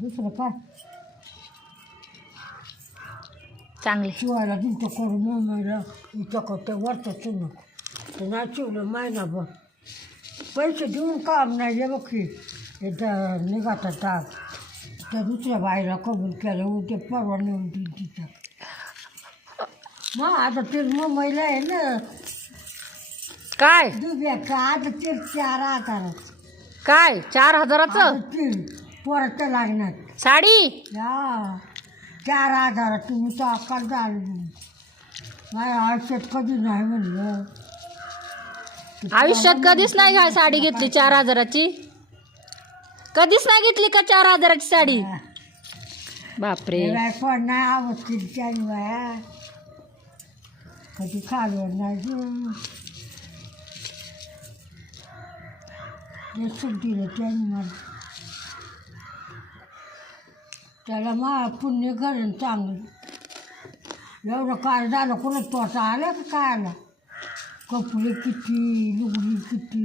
दुसरं काय चांगले शिवायला दिलं करून मुंबईला इथं ते वरचं नको तर नाही शिवलं महिनाभर पैसे देऊन काम नाही हे बघ की इथं निघाता टाक त्या दुसऱ्या बाईला कबूल केलं उद्या परवा नेऊन देईल तिथं मग आता ते मुंबईला आहे ना काय दुब्या का आता ते 4,000 काय 4,000चं परत लागणार साडी या 4,000 तुम्ही तर अक्काल झालं माझ्या आयुष्यात कधी नाही म्हणलं आयुष्यात कधीच नाही काय साडी घेतली 4,000ची कधीच नाही घेतली का 4,000ची साडी बापरे बाय पण नाही आवड केली त्याने बाया कधी खालवर नाही सुट दिलं त्याने मला त्याला मा पुण्य करेन चांगलं एवढं काय झालं कोणा तोटा आला का काय आला कपडे किती लुगडी किती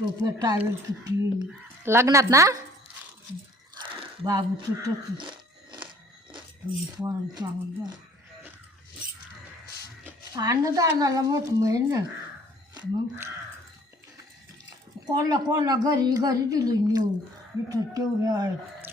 टोप्या टावेल किती लग्नात ना बाबूचं तसंच पोरण चांगलं अन्नदानाला मत मिळेल ना मग कोणाला घरी दिली नेऊन इथं तेवढे आहेत